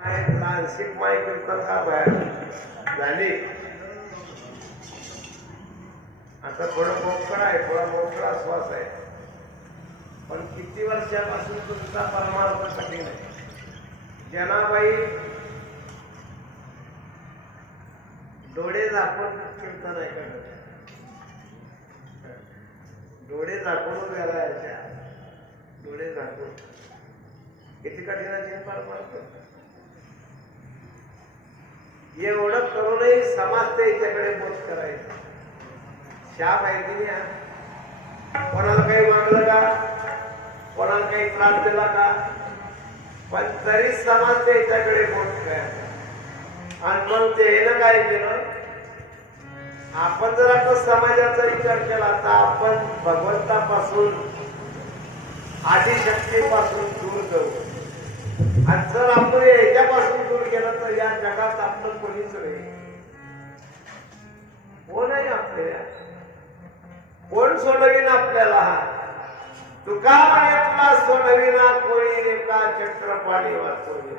मानसिक माहिती कथा झाली. आता थोडं मोकळा आहे, थोडा मोकळा श्वास आहे. पण किती वर्षापासून तुमचा परमार्थ कठीण आहे. जनाबाई डोळे झाकून कीर्तन आहे करत, डोळे झाकून वेळायच्या, डोळे झाकून किती कठीण आहे परमार्थ. एवढं करूनही समाज त्याच्याकडे बोध करायचा. त्या माहिती कोणाला काही मागलं का, कोणाला काही त्रास दिला का, पण तरी समाज त्याच्याकडे बोध करायचा. आणि मग त्यानं काय केलं, आपण जर आता समाजाचा विचार केला तर आपण भगवंतापासून आदिशक्तीपासून दूर जाऊ. आणि जर आपण याच्यापासून दूर गेलं तर या जगात आपलं कोणीच नाही. कोण आहे आपल्याला, कोण सोडविन आपल्याला. तुका म्हणे तुला सोडविना कोणी रेखा चक्रपाणी वाचवली.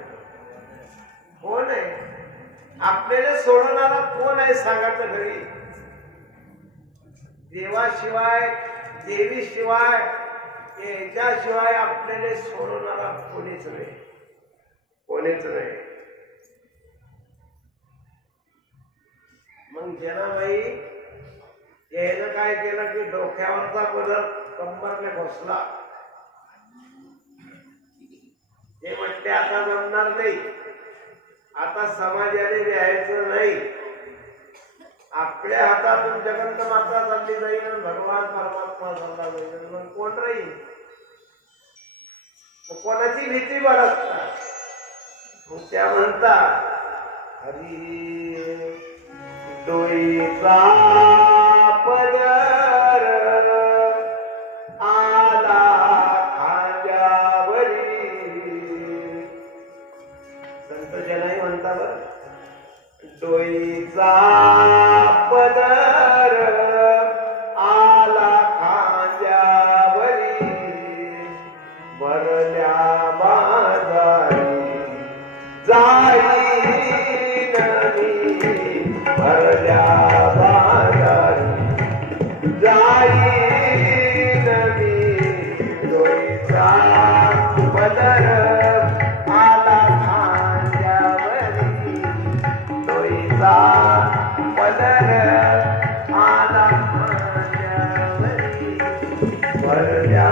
कोण आहे आपल्याला सोडवणारा, कोण आहे सांगा तर घरी. देवाशिवाय, देवीशिवाय, याच्याशिवाय आपल्याला सोडवणारा कोणीच नाही, कोणीच नाही. मग जनाबाई यानं काय केलं की डोक्यावरचा पदर कंबरने घोसला. ते म्हटले आता जमणार नाही, आता समाजाने द्यायचं नाही. आपल्या हातातून जगंत माता चालली जाईल आणि भगवान परमात्मा चालला जाईल. मग कोण राहील, कोणाची भीती बाळगतात. त्या म्हणता हरी डोईचा पदर आला खांद्यावरी. संत जनाई म्हणता बर, डोईचा पदर आला खांद्यावरी, भरल्या बाजारी जाई नदी, भरल्या बाजारी जाई नदी. डोईचा पदर आला खांद्यावरी, डोईचा पदर आला खांद्यावरी, भरल्या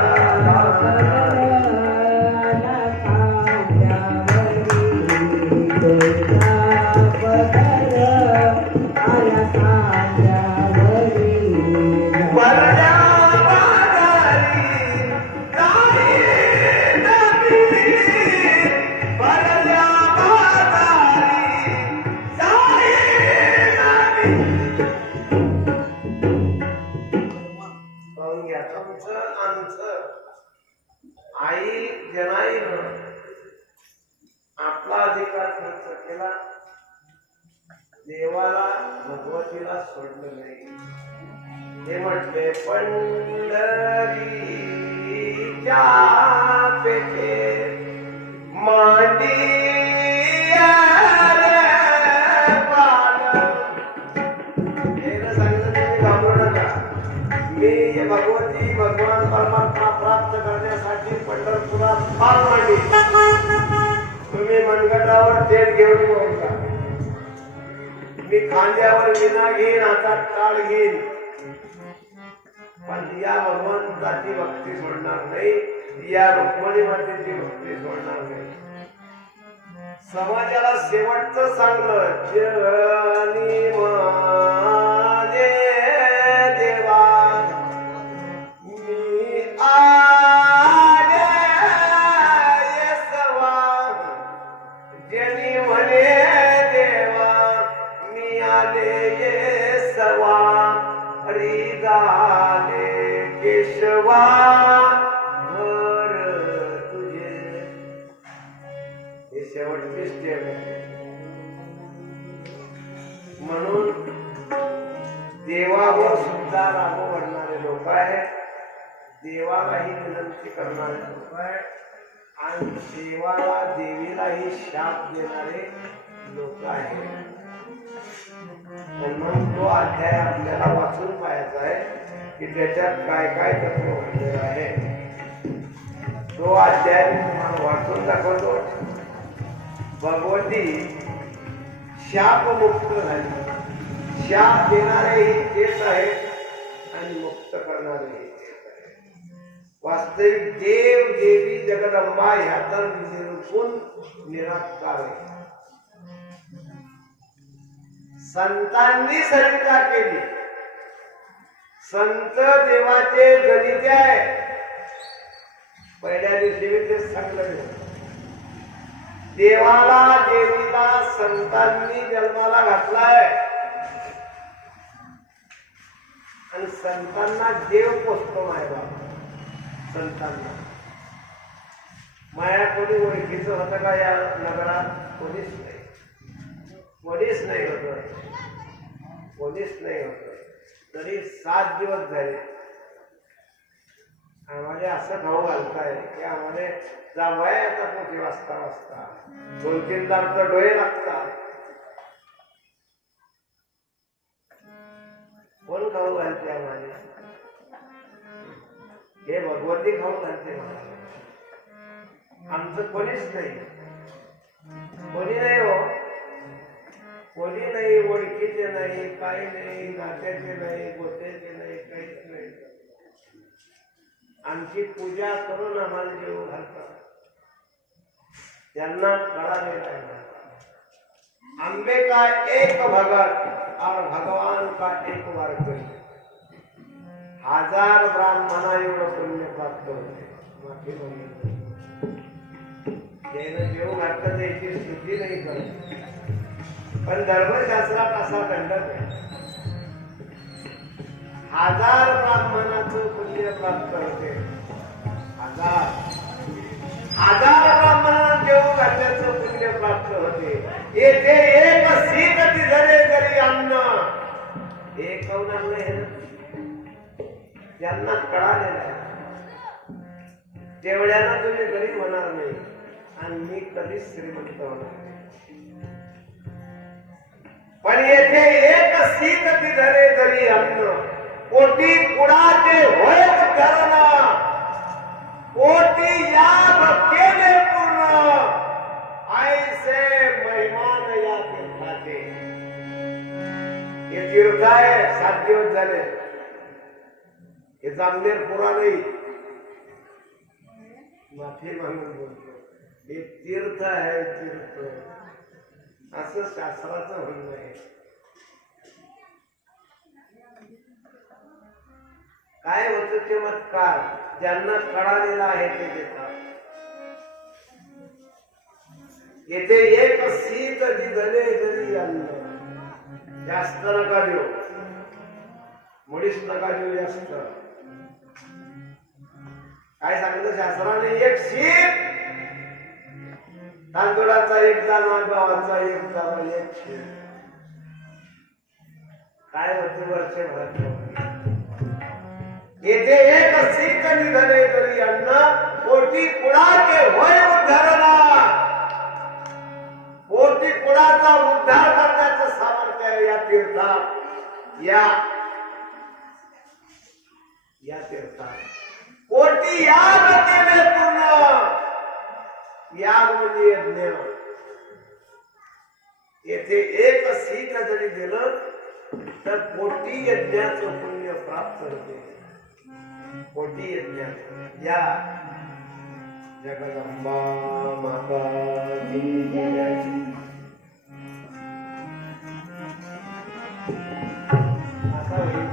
आई जनाईनं आपला अधिकार खर्च केला. देवाला भगवतीला सोडलं नाही. हे म्हटले पंढरीच्या पेठे मांडी भगवती भगवान परमात्मा प्राप्त करण्यासाठी पंढरपुरात पाल मांडली. तुम्ही मनगटावर तेल घेऊन बोलता, मी खांद्यावर विना घेईन, हातात टाळ घेईन, पण या भगवंताची भक्ती सोडणार नाही, या रुक्मिणी मातेची भक्ती सोडणार नाही. समाजाला शेवटचं सांगलं, जनी माझे देवा केशवा घर तुझे. हे शेवटचे स्टेप आहे. म्हणून देवावर सुद्धा रागो भरणारे लोक आहेत, देवालाही विनंती करणारे लोक आहेत. आणि देवाला देवीलाही शाप देणारे लोक आहेत. म्हणून तो अध्याय आपल्याला वाचून पाहायचा आहे की त्याच्यात काय काय तत्व घडलेलं आहे. तो अध्याय तुम्हाला वाचून दाखवतो. भगवती शापमुक्त झाली. शाप देणारेही तेच आहेत आणि मुक्त करणारेही तेच आहेत. वास्तविक देव देवी जगदंबा ह्या तर निरूपण निराकार आहे. संतांनी सरिता केली. संत देवाचे गणित आहे. पहिल्या दिवशी मी ते सांगलं. देवाला देवीला संतांनी जन्माला घातलाय आणि संतांना देव पोचतो मायबा. संतांना माया कोणी ओळखीचं होतं का या नगरात? कोणीच नाही. कोणीच नाही होत. कोणीच नाही होत. तरी 7 दिवस झाले आम्हाला असं भाऊ घालताय की आम्हाला जावया आता मोठी वाजता 2-3 तास तर डोळे लागतात. कोण खाऊ घालते आम्हाला? हे भगवती खाऊ घालते मला. आमचं कोणीच नाही. कोणी नाही हो. कोणी नाही. ओळखीचे नाही. काही नाही. नात्याचे नाही. गोत्याचे नाही. काहीच नाही. आमची पूजा करून आम्हाला जेव घालतात. त्यांना कळालेला आहे अंबे का एक भगत और भगवान का एक वारकरी. 1000 ब्राह्मणा एवढं पुण्य प्राप्त होते. माफी मागितली त्यानं जेव घातलं त्याची स्तुती नाही करत. पण धर्मशास्त्रात असा दंडक आहे. 1000 ब्राह्मणाचं पुण्य प्राप्त होते. 1000 ब्राह्मणांना जेव घातल्याचं पुण्य प्राप्त होते. येथे एक सीत तिजरे जरी अन्न एक अन्न आहे. ज्यांना कळालेलं आहे तेवढ्याला तुम्ही गरीब होणार नाही आणि मी कधीच श्रीमंत होणार नाही. पण येथे एक सीत तिजरे जरी अन्न कोटी कुणाचे होय उद्धारणा. कोटी याग केले पूर्ण ऐसे महिमान या तीर्थाचे. हे तीर्थ आहे. 7 दिवस झाले. हे जामनेर पुरा नाही. माफी मागून बोलतो. हे तीर्थ आहे. तीर्थ असं शास्त्राचं म्हणणं आहे. काय होतं चमत्कार? ज्यांना कळालेला आहे ते देतात. येथे एक सीत दिधले जरी अन्न. जास्त नका देऊ. मुळीच नका देऊ जास्त. काय सांगितलं शास्त्राने? एक शीत तांदूळाचा एक दाणा, गव्हाचा एक दाणा, एक शीत. काय होते वर्षभरात? येथे एक सीत निधने तरी अन्न कोटी कुळाचे होय उद्धारणा. कोटी कुळाचा उद्धार करण्याचं सामर्थ्य आहे या तीर्थात. या तीर्थात कोटी याग केले पूर्ण. याग म्हणजे यज्ञ. येथे एक सीत जरी दिलं तर कोटी यज्ञाचं पुण्य प्राप्त होते. कोटी यज्ञ. या जगदंबा माता की जय. आता होईल.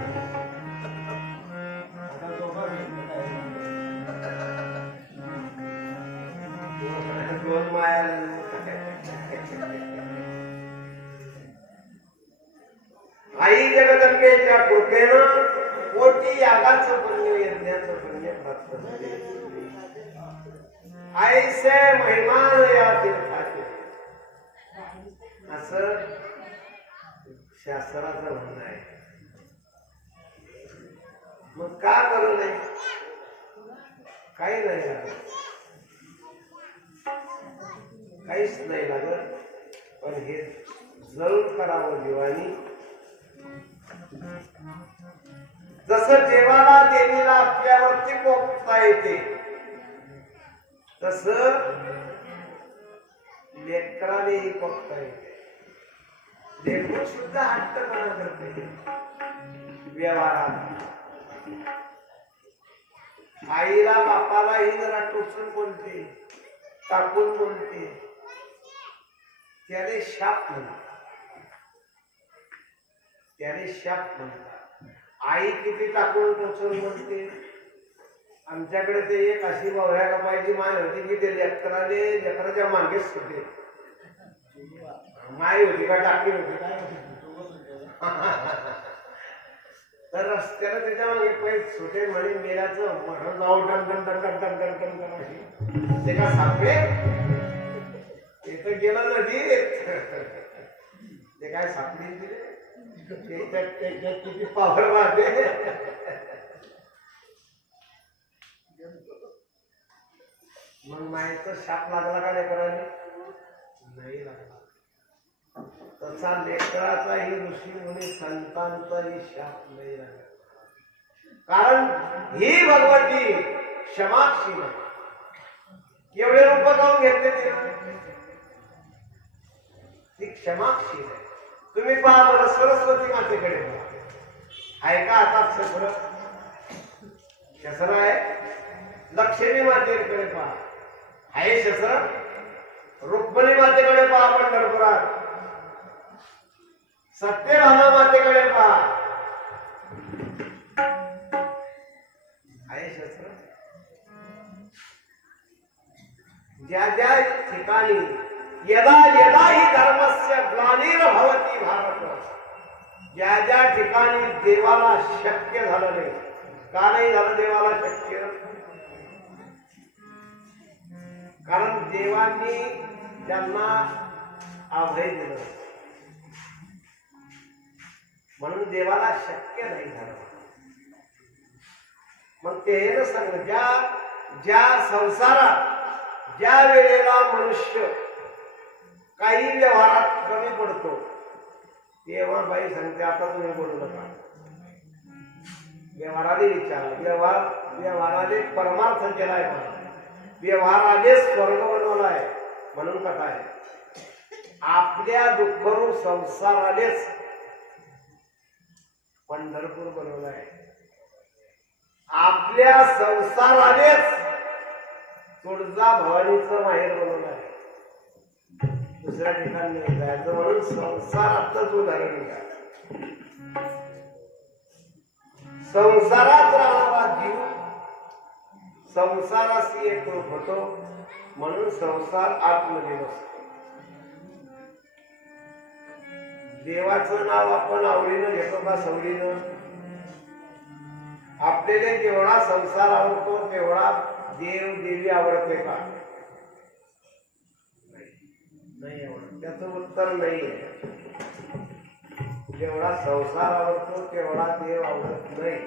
आता दोन माया. आई जगदंबेच्या कृपेनं कोटी यागाचं पुण्य, यज्ञाचं पुण्य प्राप्त झाले. ऐसे महिमान या तीर्थाचे. असं शास्त्राचं म्हणणं आहे. मग का करू नये? काही नाही. काहीच नाही लागत, पण हे जरूर करावं जीवानी. जसं देवाला देवीला आपल्यावरती पोचता येते, तस लेकरानेही पोचता येते. लेकरू सुद्धा हट्टपणा करते व्यवहारात. आईला बापालाही जरा टोचून बोलते, टाकून बोलते, त्याने शाप म्हणतात. त्याने शाप म्हणतात. आई किती टाकून टोचून बोलते. आमच्याकडे ते एक अशी बावऱ्या कपायची माय होती की ते लेकराच्या मागेच होते. माय होती का टाकी होती काय तर रस्त्याला त्याच्या मागे पैसे सुटे म्हणे मेल्याचं म्हटलं जाऊ टन टन टन टन टन टन टन टन ते का सापडे ते तर गेलं नदीत. ते काय सापडी त्याच्यात किती पावर वाढते. मग मायचा शाप लागला का लेकराने? नाही लागला. तसा लेकराचाही ऋषी मुनी संतांचाही शाप नाही लागला. कारण ही भगवती क्षमाशील आहे. एवढे रूप जाऊन घेतले ती क्षमाशील आहे. तुम्ही पहा बरं सरस्वती मातेकडे आहे का आता शस्त्र? शस्त्र आहे. लक्ष्मी मातेकडे पहा आहे शस्त्र. रुक्मिणी मातेकडे पहा पंढरपुरात. सत्यभामा मातेकडे पहा आहे शस्त्र. ज्या ज्या ठिकाणी यदा यदा ही धर्मस्य ग्लानिर्भवति भारत, ज्या ज्या ठिकाणी देवाला शक्य झालं नाही. का नाही झालं देवाला शक्य? कारण देवांनी त्यांना अभय दिलं, म्हणून देवाला शक्य नाही झालं. मग ते सांग ज्या संसारात ज्या वेळेला मनुष्य काही व्यवहारात कमी पडतो तेव्हा बाई सांगते आता तुम्ही बोलू नका. व्यवहाराने विचार व्यवहाराने परमार्थ केलाय. व्यवहाराने स्वर्ग बनवलाय. म्हणून कथा आहे आपल्या दुःखरूप संसारानेच पंढरपूर बनवलाय. आपल्या संसारानेच तुळजा भवानीचं माहेर बनवलं आहे. दुसऱ्या ठिकाणी नाही जायचं. म्हणून संसारातच उदाहरण घ्या. संसारात राहणारा जीव संसाराशी एकरूप होतो. म्हणून संसार आतमध्ये बसतो. देवाचं नाव आपण आवडीनं घेतो का सवडीनं? आपल्याला जेवढा संसार आवडतो तेवढा देव देवी आवडते का? नाही आवडत. त्याचं उत्तर नाही आहे. जेवढा संसार आवडतो तेवढा देव आवडत नाही.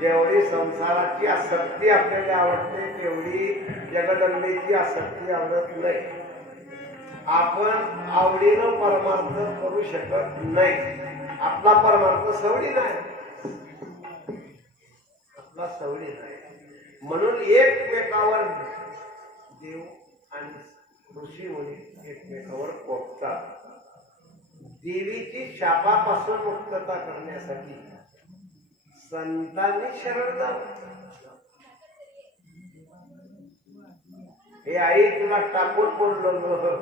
जेवढी संसाराची आसक्ती आपल्याला आवडते तेवढी जगदंबेची आसक्ती आवडत नाही. आपण आवडीनं परमार्थ करू शकत नाही. आपला परमार्थ सवडी नाही. आपला सवडी नाही. म्हणून एकमेकावर देव आणि ऋषी मुनी एकमेकावर पोचतात. देवीची शापापासून मुक्तता करण्यासाठी संतांनी शरण जावं. हे आई तुला टाकून बोललो.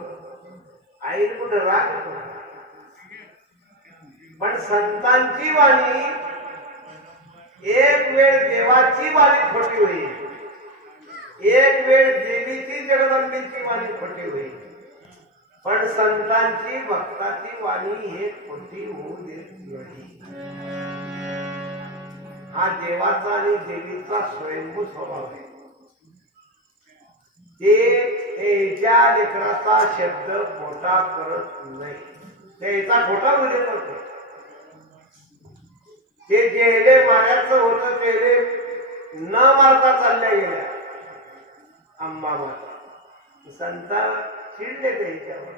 आई कुठे राग, पण संतांची वाणी एक वेळ देवाची वाणी खोटी होईल, एक वेळ देवीची जगदंबेची वाणी खोटी होईल, पण संतांची भक्ताची वाणी हे खोटी होऊ देत नाही. हा देवाचा आणि देवीचा स्वयंभू स्वभाव आहे. त्याच्या लेकराचा शब्द खोटा करत नाही. त्याचा खोटा मध्ये करतो. ते जेले मारायचं होतं तेले न मारता चालल्या गेल्या अंबा माता. संत चिडले त्याच्यावर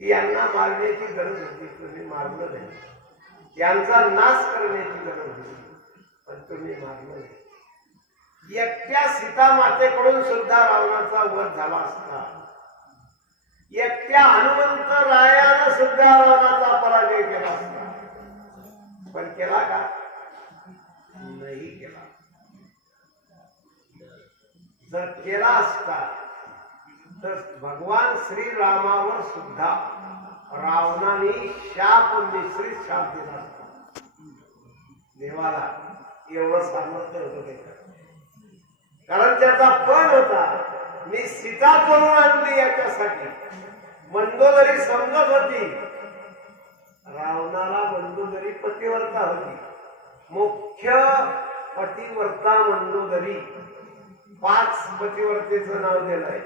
की यांना मारण्याची गरज होती, तुम्ही मारलं नाही. यांचा नाश करण्याची गरज होती, पण तुम्ही मारलं नाही. एकट्या सीता मातेकडून सुद्धा रावणाचा वध झाला असता. एकट्या हनुमंत रायानं सुद्धा रावणाचा पराजय केला असता, पण केला का? नाही केला. जर केला असता तर भगवान श्रीरामावर सुद्धा रावणाने शाप मिश्रित शाप दिला असता. देवाला एवढं सामर्थ्य होतं त्याच्यात, कारण त्याचा पण होता मी सीता चोरून आणली याच्यासाठी. मंदोदरी समजत होती रावणाला, मंदोदरी पतिव्रता होती, मुख्य पतिव्रता मंदोदरी. 5 पतिव्रतेचं नाव दिलंय: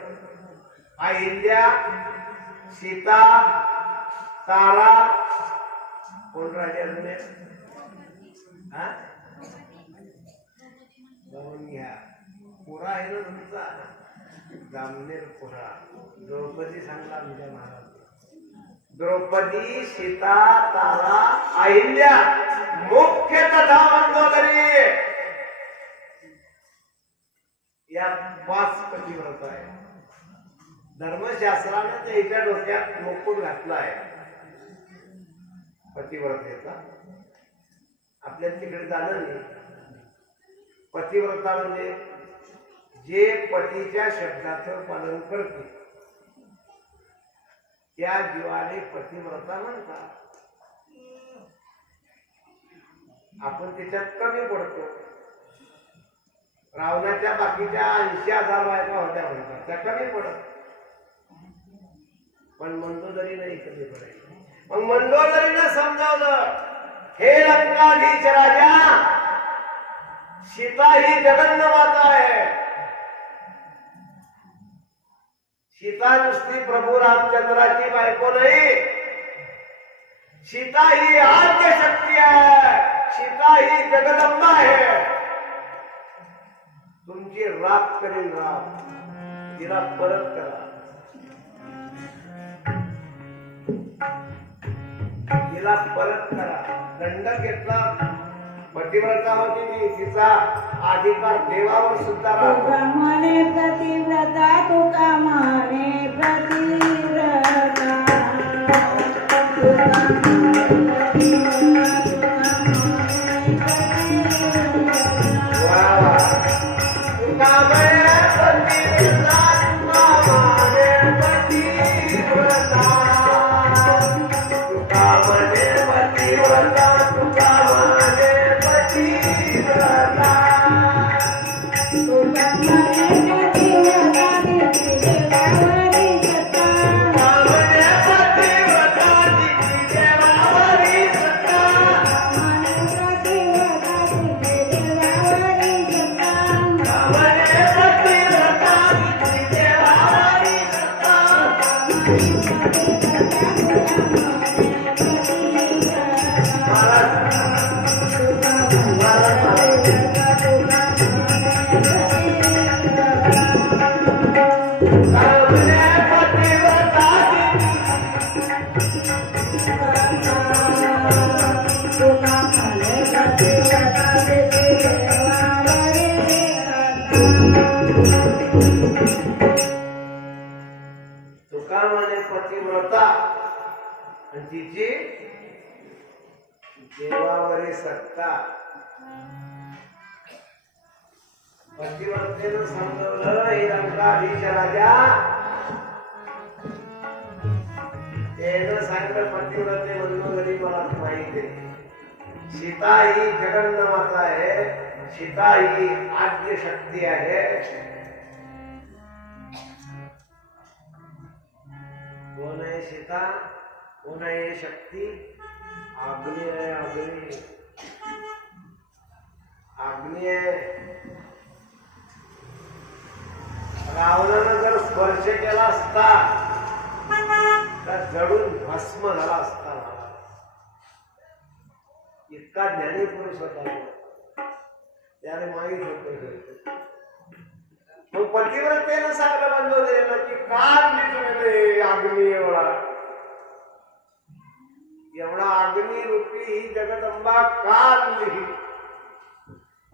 अहिल्या, सीता, तारा, कोण राहिले अजून? जाऊन घ्या, पुरा आहे ना तुमचा, जामनेर पुरा. द्रौपदी सांगला आमच्या महाराज. द्रौपदी, सीता, तारा, अहिल्या, मुख्य तथा मंदोदरी, या 5 पतिव्रता आहे. धर्मशास्त्राने त्याच्या डोक्यात मुकुट घातला आहे पतिव्रतेचा. आपल्या तिकडे झालं नाही. पतिव्रता म्हणजे जे पतीच्या शब्दाचं पालन करते त्या जीवाने पतिव्रता म्हणतात. आपण त्याच्यात कमी पडतो. रावणाच्या बाकीच्या 80,000 बायका होत्या म्हणतात, त्या कमी पडत, पण मंदोदरी नाही कमी पडायची. मग मंदोदरीनं समजावलं, हे लंकाधीश राजा, सीता ही जगन्नमाता आहे. सीता नुसती प्रभू रामचंद्राची बायको नाही, सीता ही आद्य शक्ती आहे, सीता ही जगदंबा आहे. तुमची राख करीन राम, तिला परत करा, तिला परत करा. दंड घेतला, पतिव्रता होती ती, तिचा अधिकार देवावर सुद्धा राहतो. माने प्रतिव्रता, तुका माने प्रतिव्रता, तुका म्हणे पतिव्रता, तिची देवावरील सत्ता. पतिव्रतेनं समजवलं, हे लंकाधीश राजा, त्यानं सांगितलं पतिव्रते मंदोदरी मला माहिती आहे. सीता ही जगन्नमाता आहे, सीता ही आद्य शक्ती आहे. कोण आहे सीता, कोण आहे शक्ती? अग्नी आहे, अग्नी, अग्नी आहे. रावणानं जर स्पर्श केला असता तर जडून भस्म झाला असता. इतका ज्ञानी पुरुष होता, त्याने माहीत होत मग पतिव्रतेनं सांगलं मंदोदरीनं की कारली तुम्ही अग्नी एवढा अग्नी रूपी ही जगदंबा कारली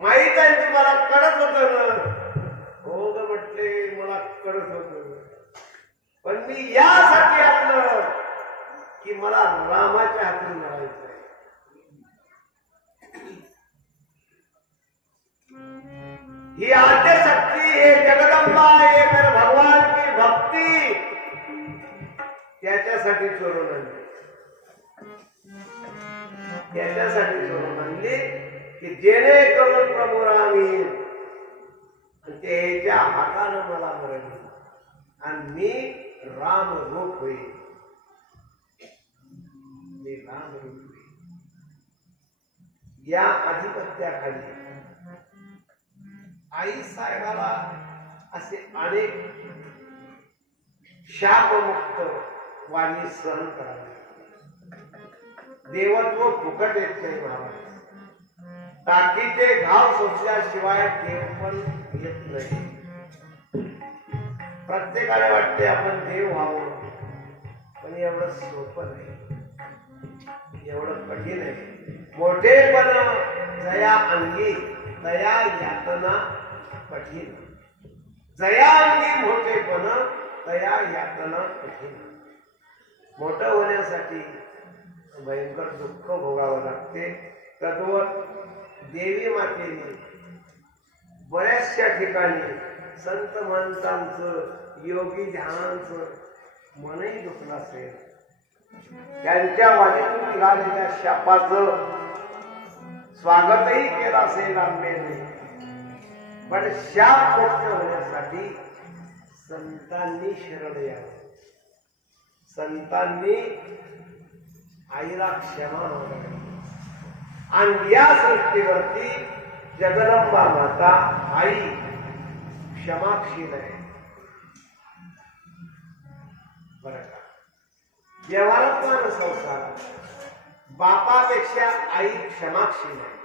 माहित आहे ती मला कळत होत ना. हो ग म्हटले मला कळत होत, पण मी यासाठी आलो की मला रामाच्या हातून मिळायचं आहे. ही आद्यशक्ती हे जगदंबा हे तर भगवान की भक्ती त्याच्यासाठी चोरून आणली, त्याच्यासाठी चोरून आणली की जेणेकरून प्रभू राम येईल त्याच्या हातानं मला मरण आणि मी राम रूप होईल, मी राम रूप होईल. या अधिपत्याखाली आई साहेबाला असे अनेक शापमुक्त वाणी सहन करावे. देवत्व फुकट येत नाही महाराज. टाकीचे घाव सोसल्याशिवाय देव पण येत नाही. प्रत्येकाला वाटते आपण देव व्हावं, पण एवढं सोपं नाही, एवढं कठीण आहे. मोठेपण जया अंगी दया यातना कठीण. जया अंगी मोठेपण दया यातना कठीण. मोठं होण्यासाठी भयंकर दुःख भोगावं लागते. तद्वत देवी मातेने बऱ्याचशा ठिकाणी संत महंतांचं योगी ध्यानांचं मनही दुखलं असेल, त्यांच्या वाणीतून निघालेल्या शापाचं स्वागतही केलं असेल आंबेने. पण शाप मुक्त होण्यासाठी संतांनी शरण यावं, संतांनी आईला क्षमा मागावी. आणि या सृष्टीवरती जगदंबा माता आई क्षमाशील आहे बरं का. व्यवहारात्मान संसारात बापापेक्षा आई क्षमाशील आहे.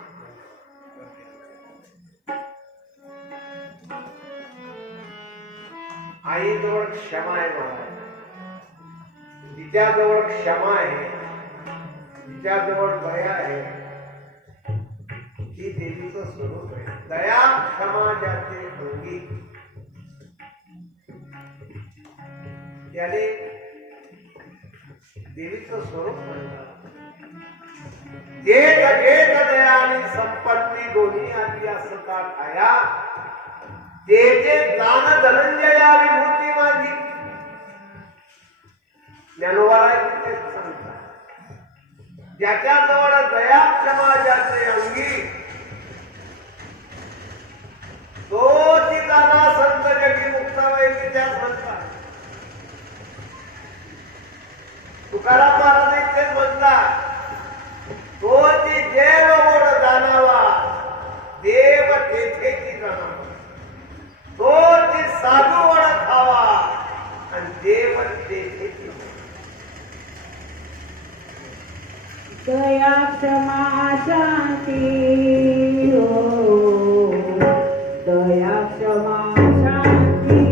आईजवळ क्षमा आहे महाराज. जिच्याजवळ क्षमा आहे, जिच्याजवळ दया आहे, ती देवीचं स्वरूप आहे. दया क्षमा ज्याचे अंगी त्याने देवीचं स्वरूप म्हणतात. देत घेत दया आणि संपत्ती दोन्ही आधी असता ठाया, तेथे दान धनंजया विभूती माझी. ज्ञानोबाराय तेच सांगतात, ज्याच्याजवळ दया क्षमा ज्याचे अंगी, तो ती दाना संत जगी मुक्ताबाई त्याच म्हणतात. तुकाराम महाराज तेच म्हणतात, तो ती देव ओढ जाणावा, देव तेथे ती जाणावा. तो ती साधू ओढ खावा आणि देव तेथे ती. दया क्षमा शांती हो, दया क्षमा शांती.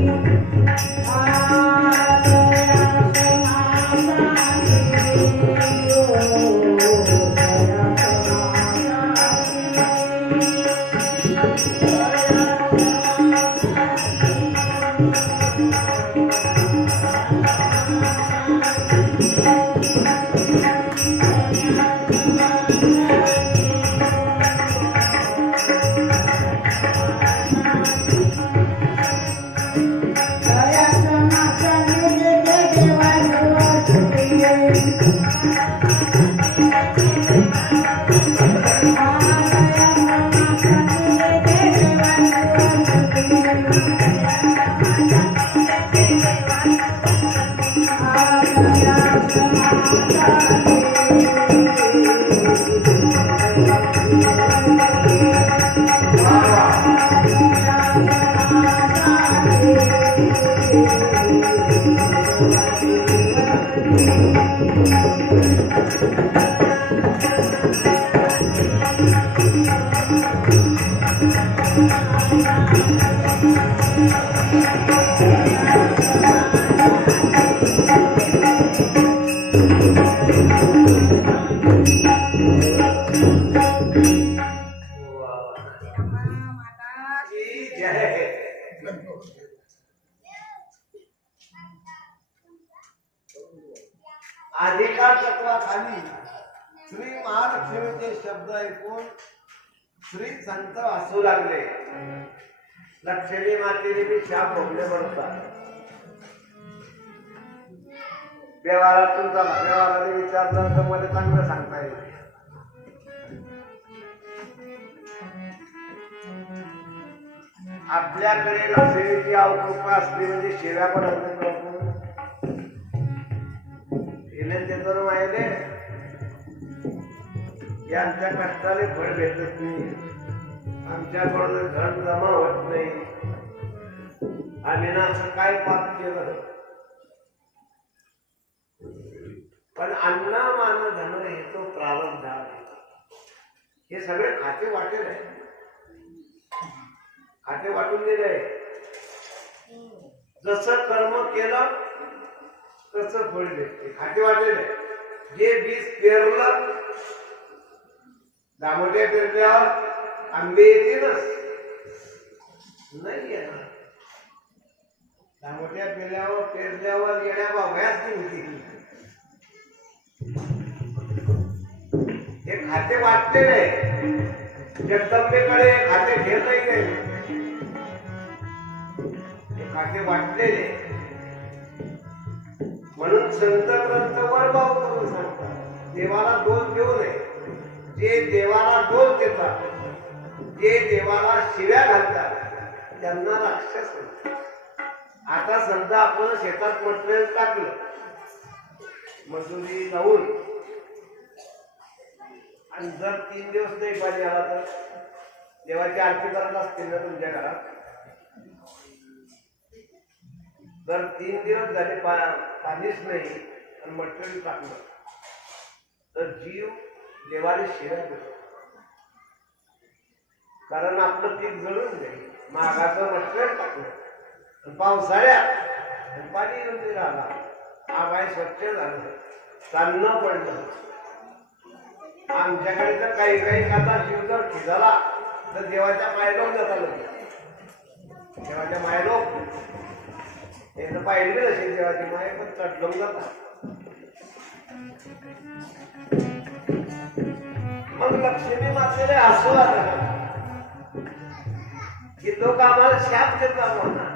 Thank you. की जय. अधिकार तत्वाखाली श्री महालक्ष्मीचे शब्द ऐकून श्री संत हसू लागले. लक्ष्मी मातेने मी शाप भोगले म्हणतात. व्यवहारातून चला, व्यवहाराने विचारलं तर मला चांगलं सांगता येईल. आपल्याकडे लक्ष्मीची अवकृपा असली म्हणजे शिव्या पण असते. तर माहिले की आमच्या कष्टाने फळ भेटत नाही, आमच्याकडून धन जमा होत नाही, आम्ही ना असं काय पाप केलं. पण अन्न मान धन हे तो प्रारब्ध आहे. हे सगळे खाते वाटेल आहे, खाते वाटून दिले. जसं कर्म केलं तसं फळ भेटते. खाते वाटेल आहे. जे बीज पेरलं, दामोट्या पेरल्यावर आंबे येतीलच नाही येणार. दामोट्या पेरल्यावर येण्या बाबयाच नाही होती. हे खाते वाटलेले आहे. जगदंबेकडे खाते घेत नाही. हे खाते वाटलेले. म्हणून संत ग्रंथ वरभाव करून सांगतात, देवाला दोष देऊ नये. जे देवाला दोष देतात, जे देवाला शिव्या घालतात, त्यांना राक्षस म्हणतात. आता समजा आपण शेतात मटेरियल टाकलं, मजुरी लावून, आणि जर 3 दिवस नाही पाणी आला तर देवाची आरती करत असतील ना तुमच्या घरात. जर 3 दिवस झाले पाणीच नाही आणि मटेरियल टाकलं तर जीव देवाला शिव्या देतो. कारण आपलं पीक जळून जाईल. मागाचं मटेरियल टाकलं आणि पावसाळ्यात पाणी येऊन नाही राहिला, आबाई स्वच्छ झालं, चालणं पडलं. आमच्याकडे तर काही खाता जीव जर खिजाला तर देवाच्या मायलोक जाता लोक. देवाच्या मायलोक यानं पाहिली नसेल देवाची माय, पण चटलून जातात. मग लक्ष्मी मातेला हसू आलं की लोक आम्हाला शाप देतात म्हणणार.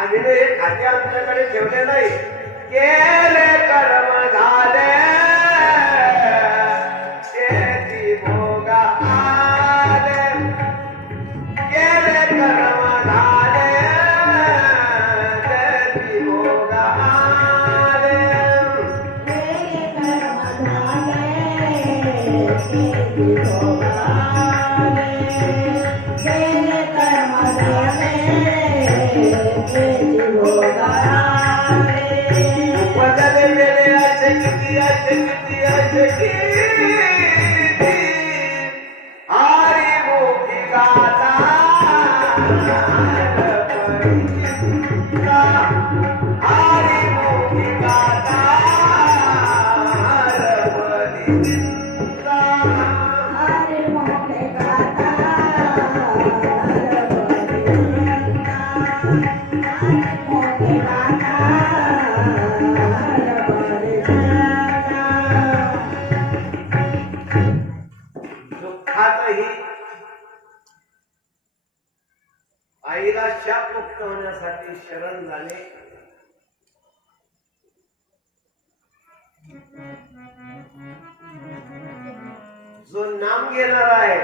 आम्ही हे खाते आमच्याकडे ठेवले नाही. केले कर्म झाले शेती भोगा आले. केले कर्म झाले शेती भोगा आले. बदले मेरे असे किती हरी मुखी गाता हरी मुखी गाता आईला शाप मुक्त होण्यासाठी शरण झाले. जो नाम घेणार आहे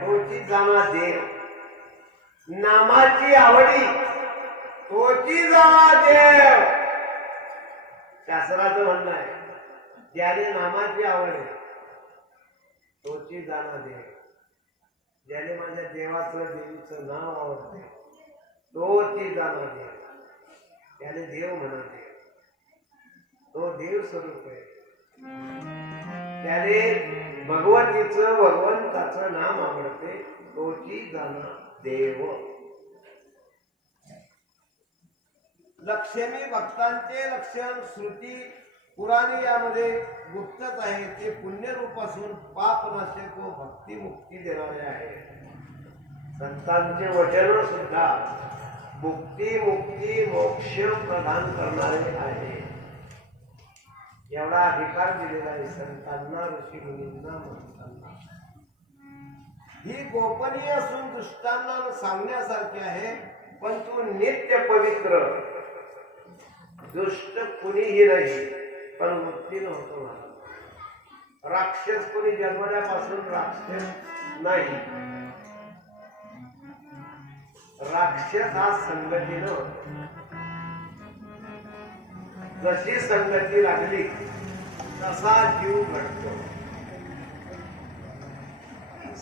तोची जाणा देव. नामाची आवडी तोची जाणा देव. शास्त्राचं म्हणणं आहे, ज्याने नामाची आवड आहे तोची जाणा देव. ज्याने माझ्या देवाचं देवीचं नाव आवडते तोची जाणा देव. त्याने देव म्हणते, तो देव स्वरूप आहे. त्याने भगवतीचं भगवंताचं नाम आवडते तोची जाणा देव. लक्ष्मी भक्तांचे लक्षण श्रुती पुराणे यामध्ये गुप्तच आहे, ते पुण्यरूप असून पापनाशक व भक्ती मुक्ती देणारे आहे. संतांचे वचन सुद्धा मुक्ती मुक्ती मोक्ष प्रदान करणारे आहे. एवढा अधिकार दिलेला आहे संतांना, ऋषी मुनींना, महंतांना. ही गोपनीय असून दुष्टांना सांगण्यासारखी आहे, पण तू नित्य पवित्र. दुष्ट कुणीही नाही, पण मुक्ती नव्हतो मला. राक्षस कुणी जन्मल्यापासून राक्षस नाही. राक्षस हा संगतीनं होतो. जशी संगती लागली तसा जीव घडतो.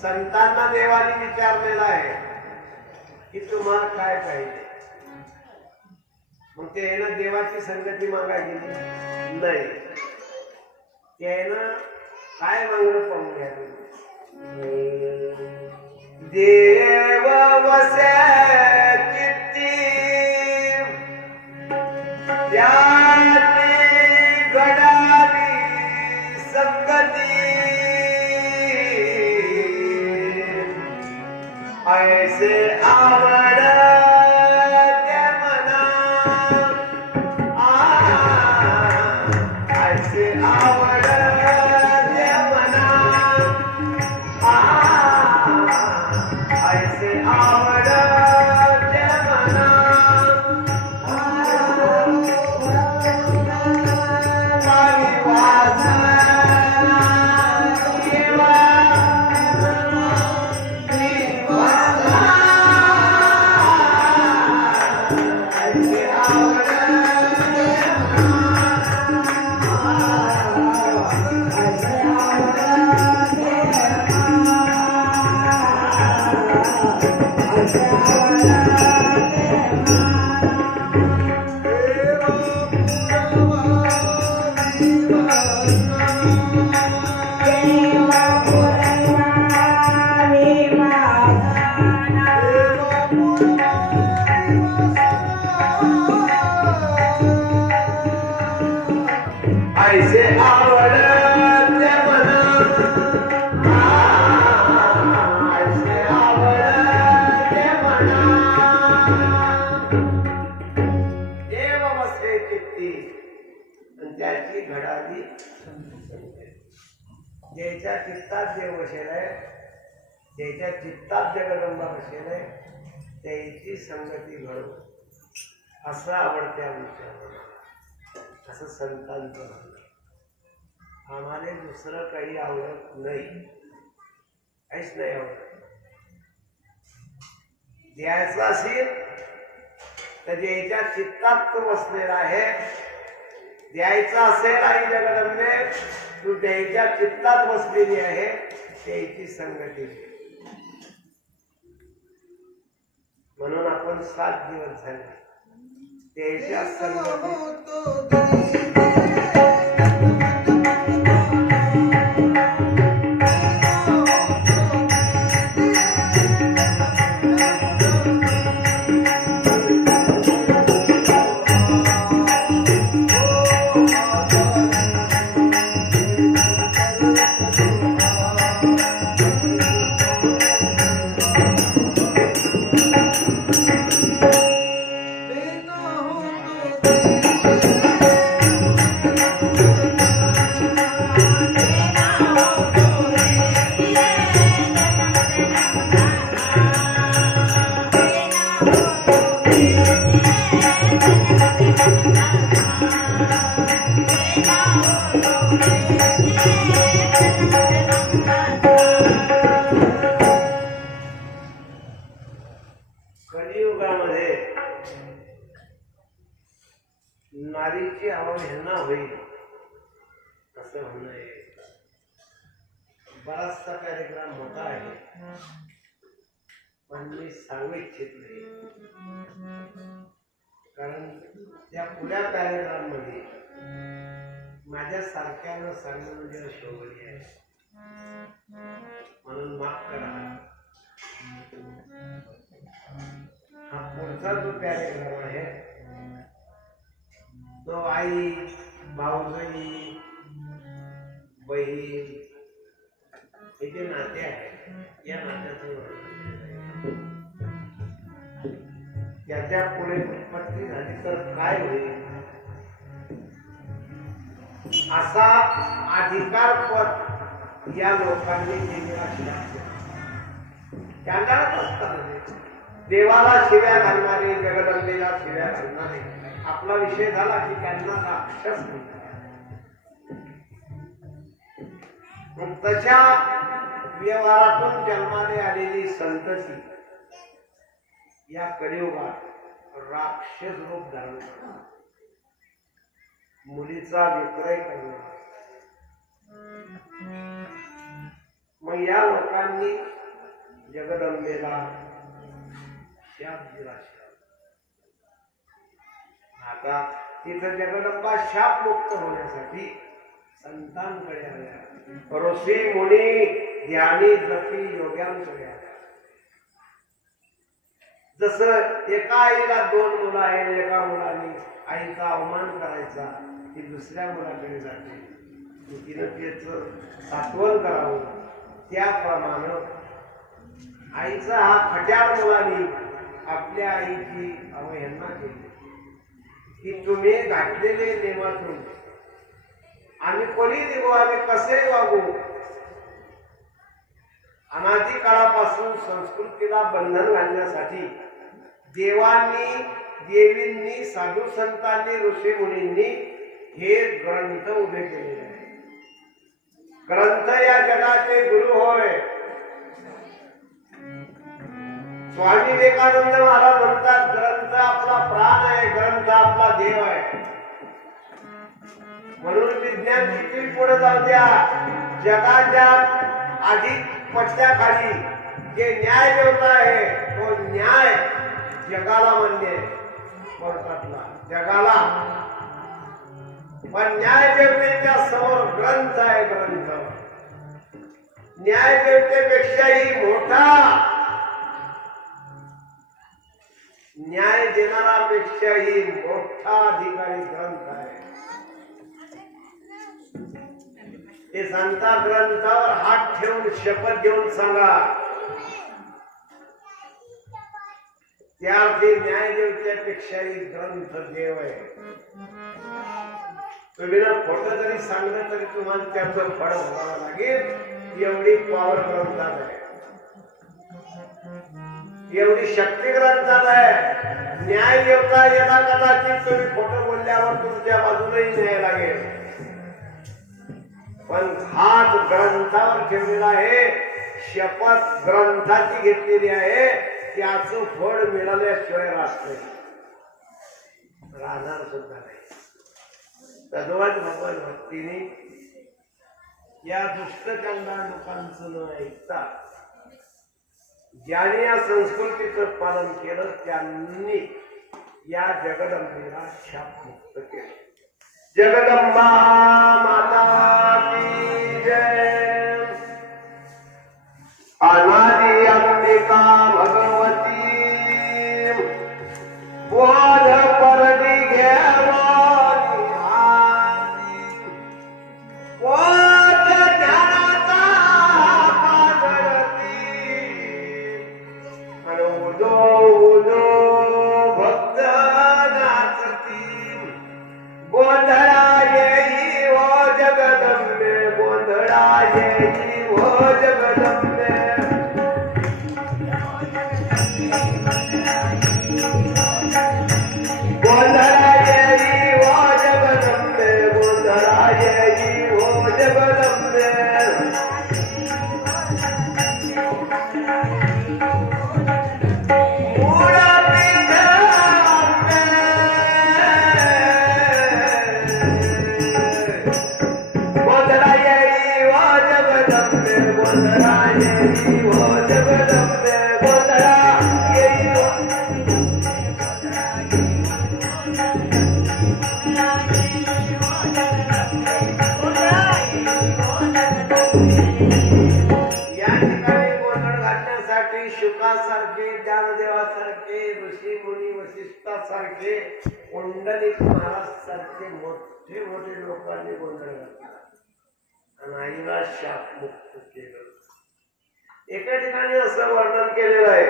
संतांना देवाने विचारलेला आहे की तुम्हाला काय पाहिजे. मग त्यानं देवाची संगती मागायची नाही. त्यानं काय मागणं पाहून घ्या. देव वसे चित्ती त्याची घडाली संगती. ऐसे आवड त्या मना, ऐसे आवड त्या मना, ऐसे आवड त्या मना. ऐसे आवड त्या मना, ऐसे आवड त्या मना. देव वसे चित्ती आणि त्याची घडाली. ज्याच्या चित्तात देव बसेलाय, ज्याच्या चित्तात जगदंबा बसेलाय, त्याची संगती घडव असं आवडत्या विचार. असं संतांचं म्हणणं. आम्हाला दुसरं काही आवडत नाही, काहीच नाही आवडत. द्यायचं असेल तर ज्याच्या चित्तात तो बसलेला आहे. द्यायचं असेल आई जगदंबे, तू द्यायच्या चित्तात बसलेली आहे, त्याची संगती. म्हणून आपण 7 दिवस झाले त्याच्या संगती. कलियुगामध्ये नारीची अवहेलना होईल असं म्हणणं आहे. बराचसा पॅरेग्राफ मोठा आहे, पण मी सांगू इच्छित नाही. कारण त्या पुढ्या पॅरेग्राफ मध्ये माझ्या सारख्यानं सांगणं म्हणजे शोभनीय आहे, म्हणून माफ करा. हा पुढचा जो पॅरेग्राफ आहे तो आई भाऊजाई, बहीण हे जे नाते आहे या नात्याचं वर्णन. याच्या पुढे उत्पत्ती झाली तर काय होईल असा अधिकार पद या लोकांनी दिलेला असला. त्यांनाच असतात देवाला शिव्या घालणारे, जगदंबेला शिव्या घालणारे. आपला विषय झाला की त्यांना राक्षस म्हणतात. तशा व्यवहारातून जन्माने आलेली संतती या कलियुगात राक्षस रूप धारण करणार, मुलीचा विक्रय करणार. मग या लोकांनी जगदंबेला शाप दिला. आता तिथं जगदंबा शाप मुक्त होण्यासाठी संतांकडे आल्या, ऋषी मुनी ध्यानी जपी योग्यांकडे आल्या. जसं एका आईला 2 मुलं आहेत, एका मुलाने आईचा अवमान करायचा, ती दुसऱ्या मुलाकडे जाते, तिनं त्याच सात्वन करावं. त्याप्रमाणे आईचा हा खट्याळ मुलांनी आपल्या आईची अवहेलना केली की तुम्ही घातलेले नियमातून आम्ही कोणी निघू, आम्ही कसे वागू. अनादी काळापासून संस्कृतीला बंधन घालण्यासाठी देवांनी, देवींनी, साधू संतांनी, ऋषी मुनींनी हे ग्रंथ उभे केलेले आहे. ग्रंथ या जगाचे गुरु होय. स्वामी विवेकानंद महाराज म्हणतात ग्रंथ आपला प्राण आहे, ग्रंथ आपला देव आहे. म्हणून विज्ञान किती पुढे जाऊ द्या, जगाच्या अधिक पट्ट्याखाली जे न्याय देवता आहे तो न्याय जगाला मान्य आहे, कोर्टातला जगाला. पण न्याय देवतेच्या समोर ग्रंथ आहे. ग्रंथ न्याय देवतेपेक्षाही मोठा, न्याय देणारा पेक्षाही मोठा अधिकारी ग्रंथ आहे. ते सांगता ग्रंथावर हात ठेवून शपथ घेऊन सांगा, त्याचे न्याय देवतेपेक्षाही ग्रंथ देव आहे. तुम्ही ना खोटं जरी सांगलं तरी तुम्हाला त्याचं फळ भोगावं लागेल. एवढी पावर ग्रंथात आहे, एवढी शक्ती ग्रंथात आहे. न्याय देवता येणार कदाचित तुम्ही खोटं बोलल्यावर तुमच्या बाजूलाही न्याय लागेल. पण हात ग्रंथावर ठेवलेला आहे, शपथ ग्रंथाची घेतलेली आहे, त्याचं फळ मिळाल्याशिवाय राहत नाही, राहणार सुद्धा नाही. तद्वत भगवत भक्तीने या दुष्टचंडा लोकांचं न ऐकता ज्याने या संस्कृतीचं पालन केलं त्यांनी या जगदंबेला शापमुक्त केलं. जगदंबा माता की जय. अनादि अंबिका भगवती बोध परदी घेवानी हाती. बोध ज्ञानाचा पाजळती आणि उदो उदो भक्त नाचती. गोंधळा येई ओ जगदंबे, गोंधळा येई ओ जगदंबे. गोंधळा येई ओ जगदंबे, गोंधळा येई ओ जगदंबे. मूळ पीठ आंबे, गोंधळा येई ओ जगदंबे, गोंधळा येई ओ जगदंबे. गोंधळा येई ओ या ठिकाणी गोंधळ घालण्यासाठी शुकासारखे, ज्ञानदेवासारखे, ऋषी मुनी वशिष्ठासारखे, पुंडलिक महाराज सारखे मोठे मोठे मोठे लोकांनी गोंधळ घातला आणि आईला शापमुक्त केलं. एका ठिकाणी असं वर्णन केलेलं आहे,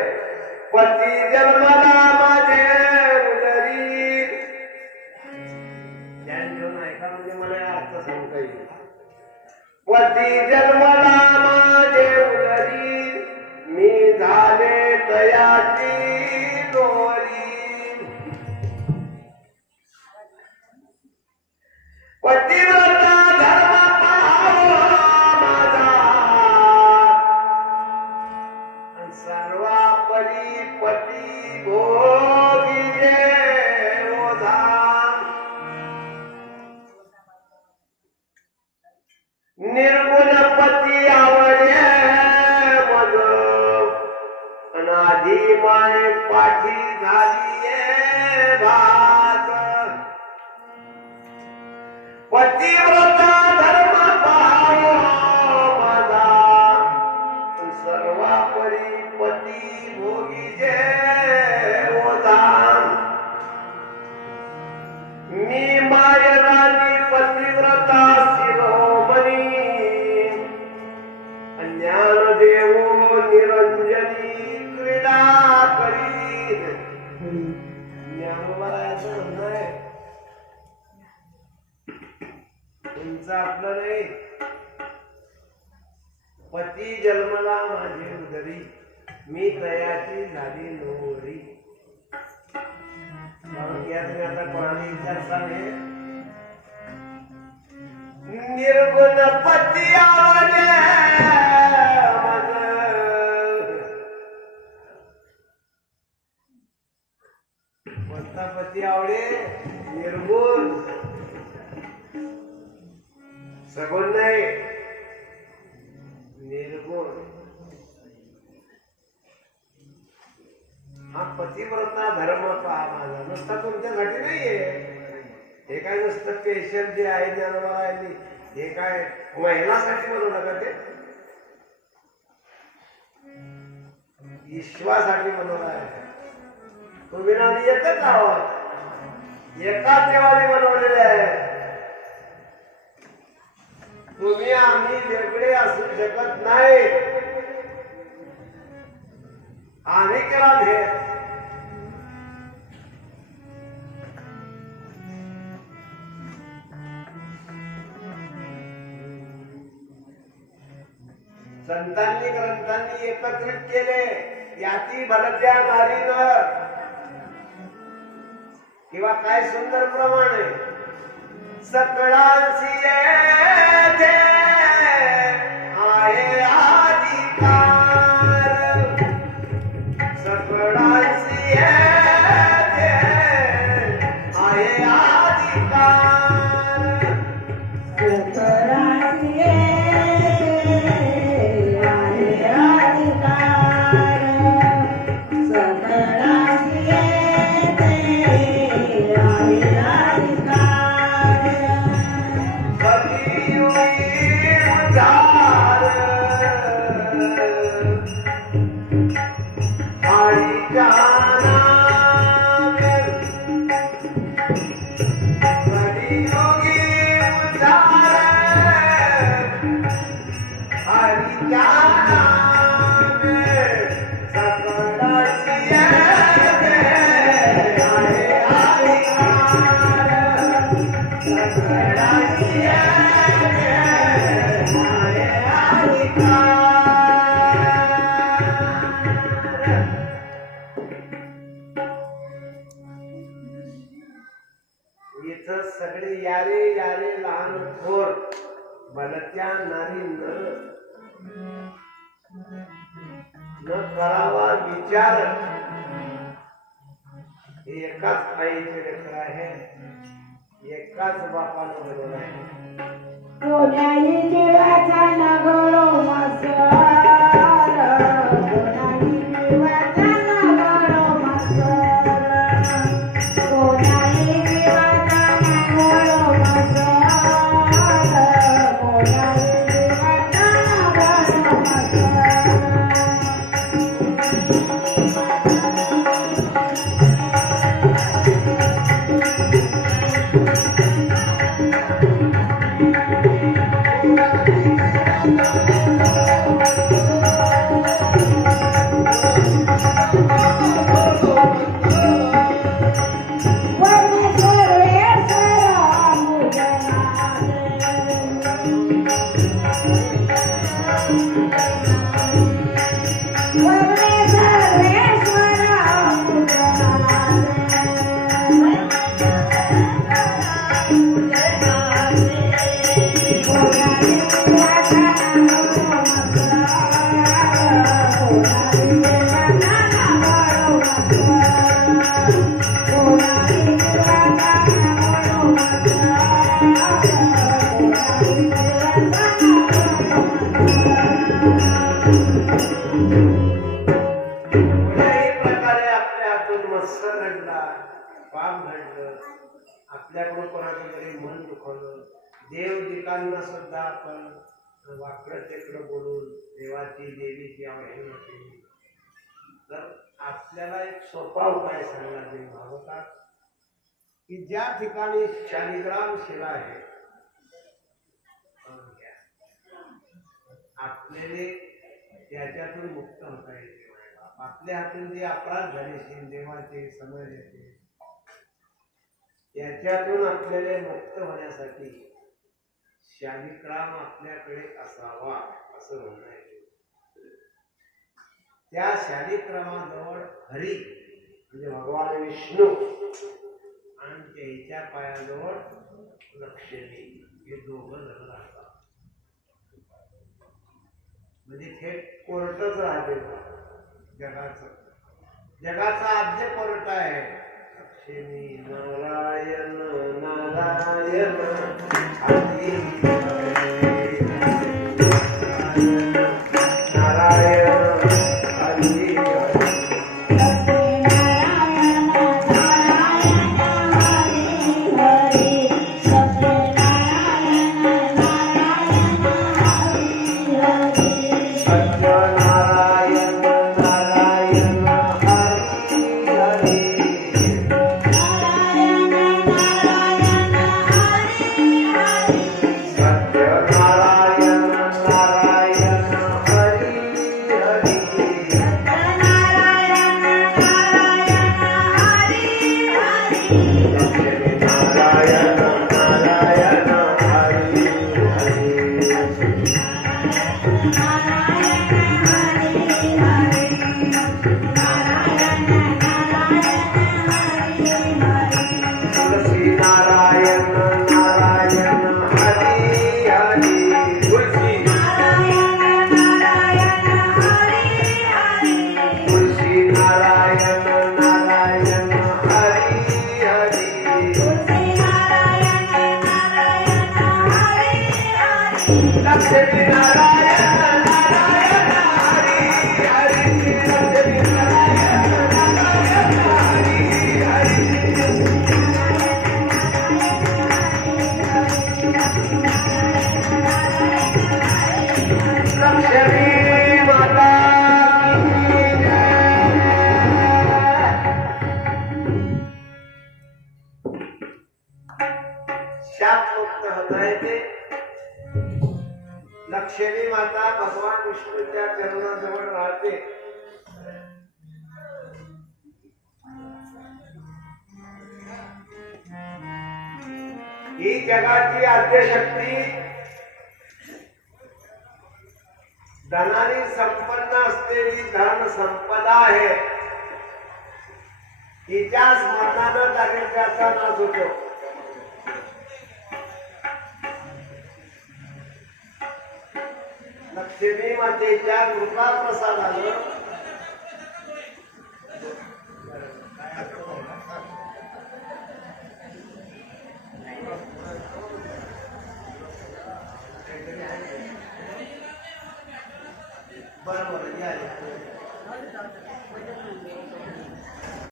पती जन्मला माझे उदरी. ध्यान घेऊन ऐका म्हणजे मला अर्थ सांगता येईल. पती जन्मला माझे उदरी, मी झाले तयाची दोरी. पतिव्रता धर्म पाहावा माझा, सर्वापरी पती भोगिले ओझा. निर्गुण पती आवडे मग, अनाधी माय पाठी झाली भात. पतिव्रता धर्म पाहावा माझा, सर्वापरी पती भोगिजे ओझा. मी मायरानी पतिव्रता शिरोमणी, ज्ञान देवो निरंजनी क्रीडा करी. ज्ञानोबाचं म्हणणं आहे, तुमचं आपलं नाही. पती जन्मला माझी उदरी, मी तयाची झाली नोरी. या तुम्ही आता कोणाला विचारता नाही. निर्गुण पती आवडे मग, कोणता पती आवडे? निर्गुण, सगुण नाही, निर्गुण. हा पतिव्रता धर्म पहा माझा नुसता तुमच्यासाठी नाहीये. हे काय नुसतं स्पेशल जे आहे ज्ञानोबायांनी, हे काय महिलासाठी बनवलं का? ते विश्वासाठी बनवलं आहे. तुम्ही ना आम्ही एकच आहोत, एकाच देवाने बनवलेले आहे. तुम्ही आम्ही वेगळे असू शकत नाही. आम्ही केला भेद. संतांनी ग्रंथांनी एकत्रित केले. याची भरत्या नारीनं, किंवा काय सुंदर प्रमाण आहे. सकळांची येथे आहे अधिकार, सकळांची येथे आहे अधिकार. सकळांची येथे आहे अधिकार, सकळांची येथे आहे अधिकार. इथं सगळे यारे यारे लहान थोर, भलत्या नारी न करावा विचार. एकाच आईचे लेकर आहे, एकाच बापानं बरोबर आहे. कोणाही जीवाचा नगरो मसर, कोणाही जीवाचा नगरो मसर, कोणाही जीवाचा नगरो मसर, कोणाही जीवाचा नगरो मसर. कुठल्याही प्रकारे आपल्या हातून मत्सर घडला, पाप घडलं, आपल्याकडून कोणाचं तरी मन दुखवलं, देवदिकांना सुद्धा आपण वाकडं तेकडं बोलून देवाची देवीची अवहेलना केली, तर आपल्याला एक सोपा उपाय सांगला देव भागवतात की ज्या ठिकाणी शालिग्राम शिला आहे आपल्याला त्याच्यातून मुक्त होता येते. आपल्या हातून जे अपराध झाले देवाचे समाजाचे त्याच्यातून आपल्याला मुक्त होण्यासाठी शालिग्राम आपल्याकडे असावा असं म्हणणं आहे. त्या शालिग्रामाजवळ हरी म्हणजे भगवान विष्णू आणि त्याच्या पायाजवळ लक्ष्मी हे दोघं जण राहतात. म्हणजे थेट कोर्टच राहते जगाचा आद्य कोर्ट आहे. लक्ष्मी नारायण नारायण हरी नारायण हरी लक्ष्मी माता भगवान विष्णूच्या चरणाजवळ राहते. ही जगाची आद्यशक्ती धनाने संपन्न असलेली धन संपदा आहे. तिच्या स्मरणानं दारिद्र्याचा नाश होतो. लक्ष्मी मातेच्या कृपा प्रसादानं बरोबर